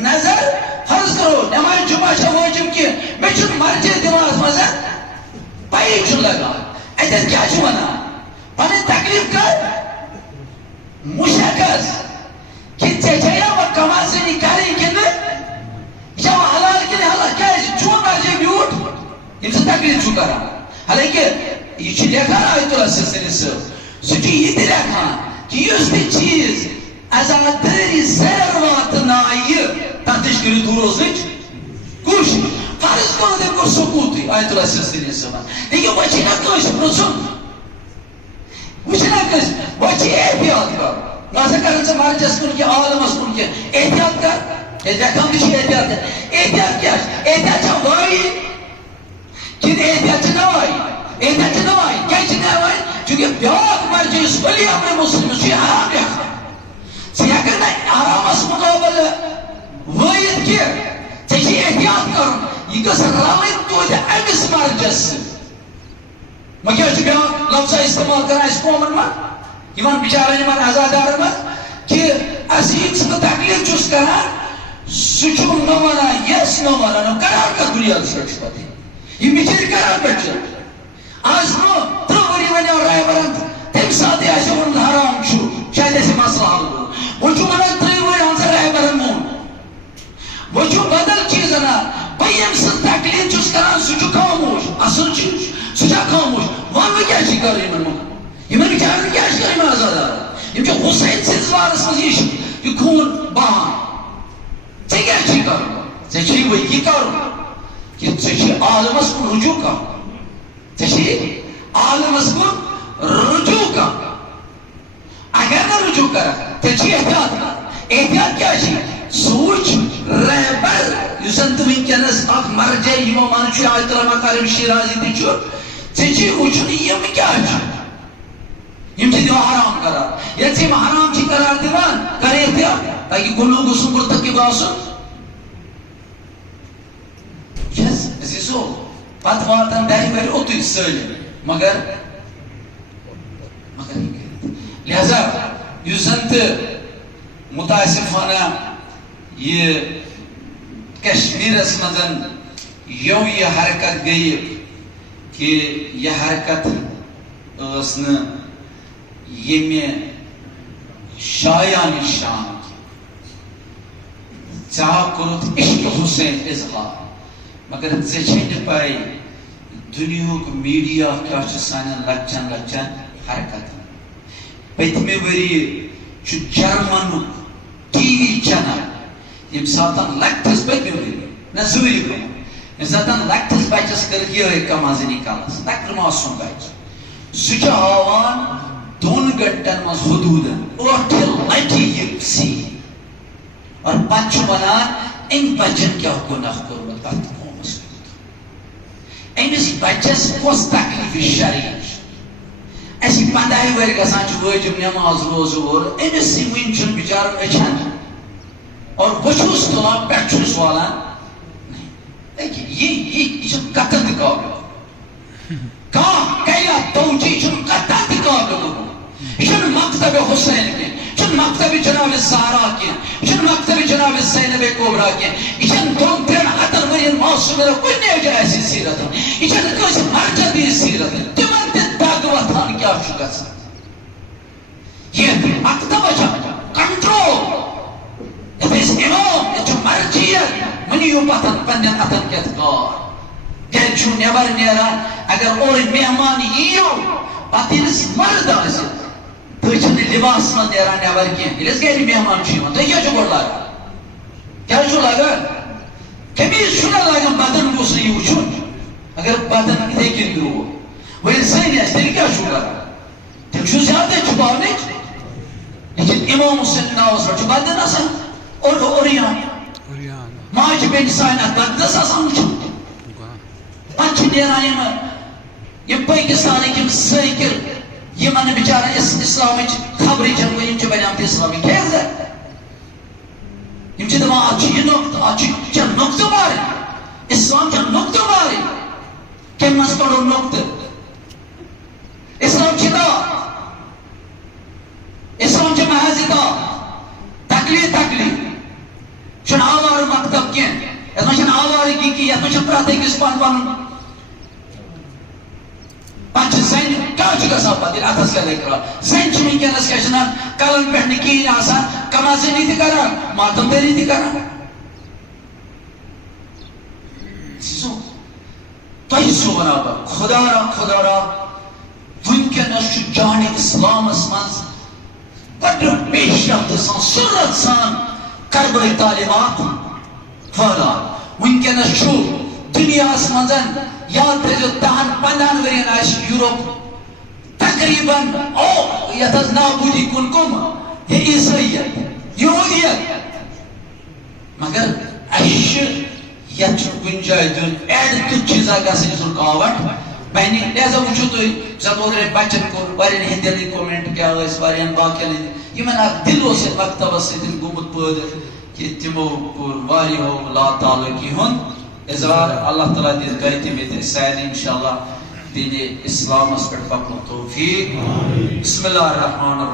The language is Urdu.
نظر فرض کرو نماز جمعہ چھا واجب کی میں چھن مرجع دماغ مزا پائی چھن لگا ایتت کیا چھو بنا پانے تکلیف کر مشاکس کہ چچایا و کمازنی کاری کنے یا حلال کنے حلال کیا ہے چون مرجع بیوٹ یہ سے تکلیف چھو کرا حالانکہ یہ چھ لکھا آیت اللہ صلی اللہ علیہ وسلم سچی یہ دے لکھا کہ یہ بھی چیز ازاداری زیر واتنائی تحتش کری دروز وچ کوش فرض کرو دے کو سکوتی آیت اللہ صلی اللہ علیہ وسلم لیکن بچی نہ کوش پرسن بچی نہ کوش بچی احتیاط کر نازہ کرن سے مارا جس کن کے عالم اس کن کے احتیاط کر احتیاط کم احتیاط کر احتیاط کیا احتیاط چاہ وائی کن احتیاط چاہ نوائی احتیاط چاہ نوائی کیا چاہ نوائی چونکہ بیاق مرجع اس ولی امر مسلم اس کی حرام رکھا سیا کرنا حرام اس مقابل وائد کیا چاہیے احتیاط کرن یہ کس رائد تو ہے امس مرجس میں کیا چاہیے لفظہ استعمال کرنا اس قومن میں ایمان بیچارے من ازادار من کہ اسید سے تکلیف چوس کرنا سچو نوانا یس نوانا نو قرار کا دنیا سرچ پاتی یہ بیچاری قرار بیٹھ جائے آج نو تروری ونی اور رائے برند تیم ساتھ ایسے ون حرام چھو شاید ایسے مسئلہ حل ہو وہ چھو منا تروری ہم سے رائے برند مون وہ چھو بدل چیز نا بھئی سے تکلیف چوس کرنا سچو خاموش اصل چیز سچا خاموش وہاں میں کیا چی کر رہی من مکہ یہ میں بیچارے کیا چی کر رہی من آزادار یہ جو حسین سے زوارس مزیش یہ خون بہان تے کیا چی کر تے چی وہ یہ کر کہ تے چی عالم اس کو رجوع کا تے چی عالم اس کو رجوع کا اگر نہ رجوع کرا تے چی احتیاط کیا چی سوچ رہبر یوسن تو انکنس اک مرجع یمو مانچو آیت اللہ مکارم شیرازی دیچو تے چی اوچن یم کیا چی یم چی دیو حرام کرا یا چی حرام چی قرار دیوان کرے احتیاط تاکہ گلو گسو مرتقب آسن یس اسی سو پت واتن دہی بری اتوی سلم مگر لہذا یوسنت متاسفانہ یہ کشمیر اس مدن یوں یہ حرکت گئی کہ یہ حرکت اسن یہ میں شایان شان چاہ کرت عشق حسین اظہار مگر زچین پائی دنیا کو میڈیا کیا سانن لچن حرکت پتمے وری German T V channel M ساتن لکٹس پتمے وری نزوری کو یم ساتن لکٹس بچس کر یہ کمازنی کالس لکٹ معصوم بچ سچ ہاوان 2 گھنٹن مز حدودن 8 لٹی یپسی اور پچ ونان ان بچن کیا گناہ کورمت ات قومس امس بچس کس تکلیف شرعی اسی 15 ور گژھان واجب نماز روزٕ وول امس وٕنۍ چھُنہٕ بِچارن أچھن اور بہٕ چھُس تُلان پٮ۪ٹھ چھُس والان یہ چھُنہٕ کتن تہِ قٲبِل کانٛہہ کیا توجیہ چھُنہٕ کتن تہِ قٲبِل یہ چھُنہٕ مکتب حسین کینٛہہ یہ چھُنہٕ مکتب جناب زہرا کینٛہہ یہ چھُنہٕ مکتب جناب زینب کبرا کینٛہہ یہ چھنہٕ 2-3 ہتن ؤرین معصوم کُنہِ جایہِ آسہِ سیرت یہ چھنہٕ کٲنٛسہِ مرجع دی سیرت تِمن تہِ دگ وتھان کیا چھُ گژھان یہ مکتب کنٹرول یہ امام یہ مرجعیت منیو پتن پنن اتن کیت کار گھر چھُ نیبر نیران اگر اور مہمان ییو پتہٕ ییٚلہِ مرد آسہِ تُہۍ چھِنہٕ لباس منٛز نیران نیبر کینٛہہ ییٚلہِ أسۍ گرِ مہمان چھِ یِوان تُہۍ کیٛاہ چھُو گۄڈٕ لاگان کیٛاہ چھُو لاگان قمیٖض چھُنہ لاگان بدن گوٚژھ نہٕ یہِ وٕچھُن اگر بدن یِتھے کٔنۍ درٛوو وۄنۍ ییٚلہِ زٔنۍ آسہِ تیٚلہِ کیٛاہ چھُو کران تیٚلہِ چھُو زیادَے چھُپاونٕچ لیکن امام سٕنٛدِ ناوَس پٮ۪ٹھ چھُ بدن آسان اوریان ماجہِ بیٚنہِ سانہِ اَتھ بدنس آسان وٕچھُن پتہٕ چھِ نیران یِم پٲکِستانٕکۍ یِم سٲکِر یِمن نہٕ بِچارن اِسلامٕچ خبرٕے چھنہٕ وۄنۍ یِم چھِ بنیمٕتۍ اِسلامٕکۍ کھیزر یِم چھِ دپان اَتھ چھُ یہِ نۄقطہٕ اَتھ چھِ نۄقطہٕ مارٕنۍ اِسلام چھِ نۄقطہٕ مارٕنۍ کمہِ منٛز کڑو نۄقطہٕ اِسلام چھِ دعا اسلام چھِ محض دعا تکلیف چھُنہٕ کی یت من آوارگی کی یت من پرت أکس پن پن پتہ زن کیا گژھان پتہ اتس کیا لگا زن ونکس کیا کلن پہ کہین آسان کمازنی تہ کران ماتمداری تہ کران تہ سو ونان بہ خدا را ونکس جان اسلامس مز بڑ پیش رفت سان سرعت سان کربل تعلیمات پھہلان ونکس دنیاس مز یاد تھو 10-15 ورین آس یوروپ تقریباً یت نابودی کن کم عیسائیت یہودیت مگر یت کن جائے دن ایڈ تیت چیزا گھن رکاوٹ بہنی لہذا وچو تھی زبر بچن کور وارین ہندین کومنٹ کیا وارین باقین یمن اخ دل اس مکتبس ستن گومت پٲدٕ کہ تمو کور واریاہو اللہ تعالیٰ ہُنٛد اظہار اللہ تعالیٰ دِژ گرِ تہِ مےٚ تہِ سارنٕے انشاءاللہ دِنہِ اسلامس پٮ۪ٹھ پکنُک توفیق بسم اللہ الرحمن الرحیم